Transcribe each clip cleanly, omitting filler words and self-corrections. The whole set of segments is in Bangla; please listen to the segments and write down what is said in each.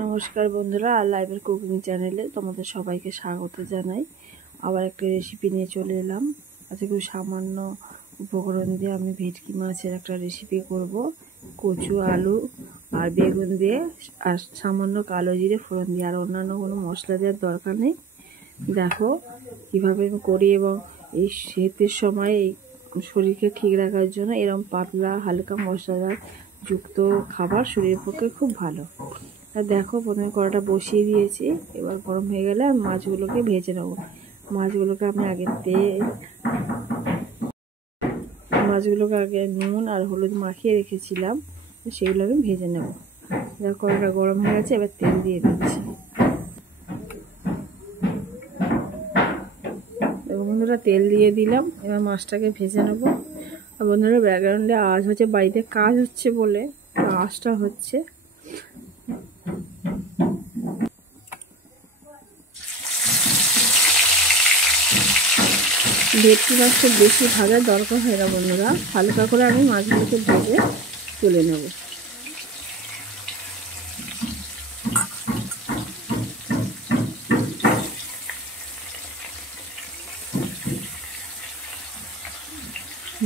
নমস্কার বন্ধুরা, আর লাইভের কুকিং চ্যানেলে তোমাদের সবাইকে স্বাগত জানাই। আবার একটা রেসিপি নিয়ে চলে এলাম। আজকে খুব সামান্য উপকরণ দিয়ে আমি ভেটকি মাছের একটা রেসিপি করব। কচু, আলু আর বেগুন দিয়ে, আর সামান্য কালো জিরে ফোড়ন দিয়ে, আর অন্যান্য কোনো মশলা দেওয়ার দরকার নেই। দেখো কীভাবে আমি করি, এবং এই শীতের সময় এই শরীরকে ঠিক রাখার জন্য এরকম পাতলা হালকা মশলা যুক্ত খাবার শরীরের পক্ষে খুব ভালো। আর দেখো প্রথমে কড়াটা বসিয়ে দিয়েছি, এবার গরম হয়ে গেলে মাছগুলোকে ভেজে নেবো। মাছগুলোকে আমি আগে নুন আর হলুদ মাখিয়ে রেখেছিলাম, সেগুলো আমি ভেজে নেব। দেখো কড়াটা গরম হয়ে গেছে, এবার তেল দিয়ে দিচ্ছি। দেখো বন্ধুরা, তেল দিয়ে দিলাম, এবার মাছটাকে ভেজে নেবো। আর বন্ধুরা, ব্যাকগ্রাউন্ডে আওয়াজ হচ্ছে, বাড়িতে কাজ হচ্ছে বলে আওয়াজটা হচ্ছে। ভেটকি মাছ খুব বেশি ভাজার দরকার হয় না বন্ধুরা, হালকা করে আমি মাছগুলোকে ভেজে তুলে নেব।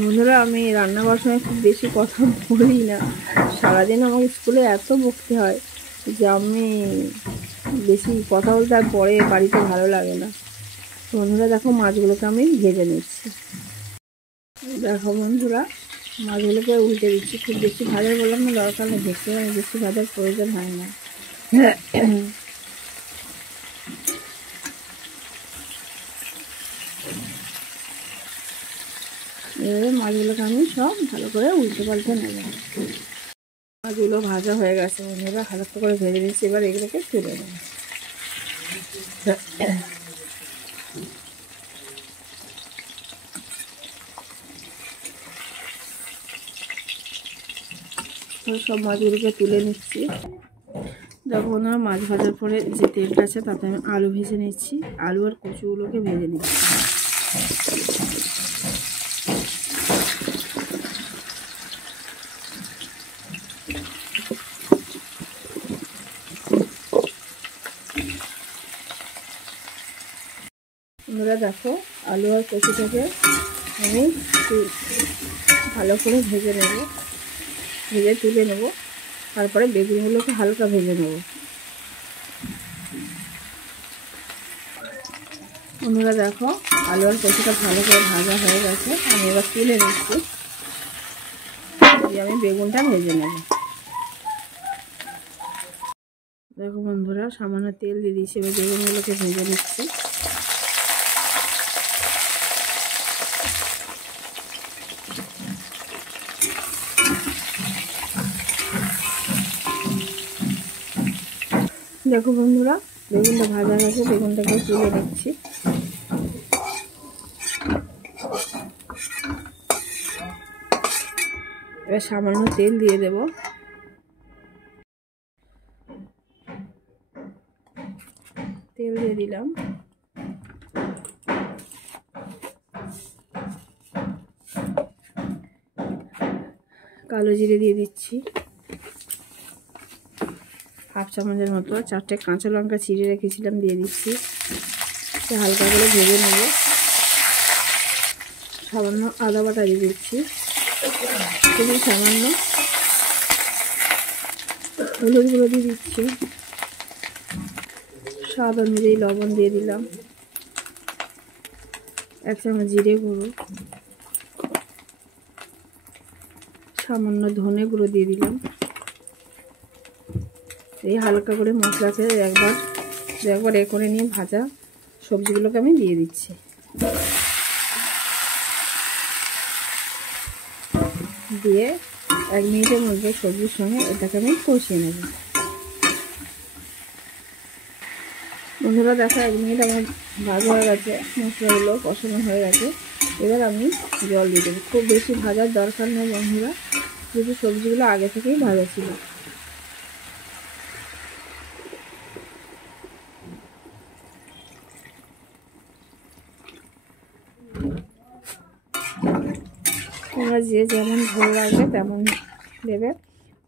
বন্ধুরা, আমি রান্না করার সময় খুব বেশি কথা বলি না। সারাদিন আমাকে স্কুলে এত বকতে হয় যে আমি বেশি কথা বলতে আর পরে বাড়িতে ভালো লাগে না। বন্ধুরা দেখো, মাছগুলোকে আমি ভেজে নিচ্ছি। দেখো বন্ধুরা, মাছগুলোকে উল্টে দিচ্ছি। খুব বেশি ভাজার বললাম না, দরকার নেই, ভেটকি মাছ বেশি ভাজার প্রয়োজন হয় না। এবারে মাছগুলোকে আমি সব ভালো করে উল্টে পাল্টে নেব। মাছগুলো ভাজা হয়ে গেছে বন্ধুরা, হালকা করে ভেজে নিচ্ছি। এবার এগুলোকে তুলে নেব। সব মাছগুলোকে তুলে নিচ্ছি। দেখো বন্ধুরা, মাছ ভাজার পরে যে তেলটা আছে তাতে আমি আলু ভেজে নিচ্ছি। আলু আর কচুগুলোকে ভেজে নিচ্ছি। বন্ধুরা দেখো, আলু আর কচুটাকে আমি ভালো করে ভেজে নেব, ভেজে তুলে নেব। তারপরে বেগুনগুলোকে হালকা ভেজে নেব। বন্ধুরা দেখো, আলু আর কচুটা ভালো করে ভাজা হয়ে গেছে, আমি এবার তুলে নিচ্ছি। দিয়ে আমি বেগুনটা ভেজে নেব। দেখো বন্ধুরা, সামান্য তেল দিয়ে দিয়েছি, এবার বেগুনগুলোকে ভেজে নিচ্ছি। দেখো বন্ধুরা, বেগুনটা ভাজা গেছে, বেগুনটাকে তুলে নিচ্ছি। এবার সামান্য তেল দিয়ে দেব। তেল দিয়ে দিলাম। কালো জিরে দিয়ে দিচ্ছি হাফ চামচের মতো। 4টে কাঁচা লঙ্কা চিড়ে রেখেছিলাম, দিয়ে দিচ্ছি। হালকা করে ভেজে নেব। সামান্য আদা বাটা দিয়ে দিচ্ছি, খুবই সামান্য। হলুদ গুঁড়ো দিয়ে দিচ্ছি, স্বাদ অনুযায়ী লবণ দিয়ে দিলাম, 1 চামচ জিরে গুঁড়ো, সামান্য ধনে গুঁড়ো দিয়ে দিলাম। এই হালকা করে মশলাকে একবার এ করে নিয়ে ভাজা সবজিগুলোকে আমি দিয়ে দিচ্ছি। দিয়ে 1 মিনিটের মধ্যে সবজির সঙ্গে এটাকে আমি কষিয়ে নেব। বন্ধুরা দেখো, 1 মিনিট আমার ভাজা হয়ে গেছে, মশলাগুলো কষানো হয়ে গেছে। এবার আমি জল দিয়ে দেবো। খুব বেশি ভাজার দরকার নেই বন্ধুরা, যেহেতু সবজিগুলো আগে থেকেই ভাজা ছিল। তোমরা যে যেমন ভালো লাগবে তেমন দেবে।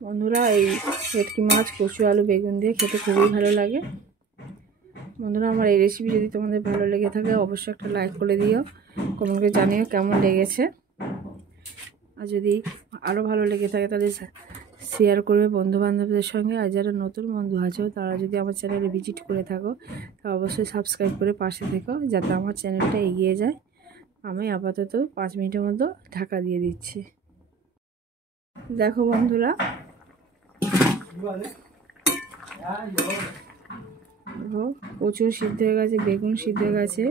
বন্ধুরা এই ভেটকি মাছ কচু আলু বেগুন দিয়ে খেতে খুবই ভালো লাগে। বন্ধুরা আমার এই রেসিপি যদি তোমাদের ভালো লেগে থাকে অবশ্যই একটা লাইক করে দিও, কমেন্ট করে জানিও কেমন লেগেছে। আর যদি আরও ভালো লেগে থাকে তাহলে শেয়ার করবে বন্ধুবান্ধবদের সঙ্গে। আর যারা নতুন বন্ধু আছো তারা যদি আমার চ্যানেলে ভিজিট করে থাকো তা অবশ্যই সাবস্ক্রাইব করে পাশে থেকো যাতে আমার চ্যানেলটা এগিয়ে যায়। আমি আপাতত 5 মিনিটের মতো ঢাকা দিয়ে দিচ্ছি। দেখো বন্ধুরা, দেখো প্রচুর সিদ্ধ হয়ে গেছে, বেগুন সিদ্ধ হয়ে গেছে,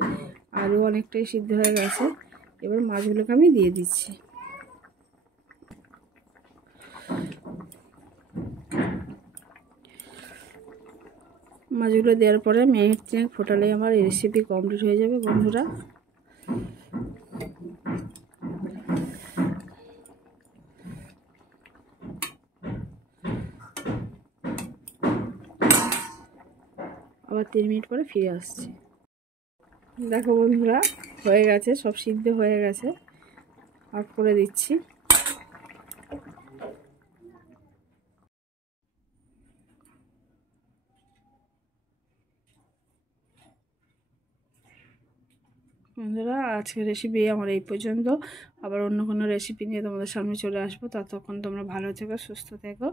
আলু অনেকটাই সিদ্ধ হয়ে গেছে। এবার মাছগুলোকে আমি দিয়ে দিচ্ছি। মাছগুলো দেওয়ার পরে মিনিট 3 ফোটালেই আমার এই রেসিপি কমপ্লিট হয়ে যাবে বন্ধুরা। আবার 3 মিনিট পরে ফিরে আসছি। দেখো বন্ধুরা হয়ে গেছে, সব সিদ্ধ হয়ে গেছে। অফ করে দিচ্ছি। বন্ধুরা আজকের রেসিপি আমার এই পর্যন্ত। আবার অন্য কোনো রেসিপি নিয়ে তোমাদের সামনে চলে আসবো। ততক্ষণ তোমরা ভালো থেকো, সুস্থ থেকো।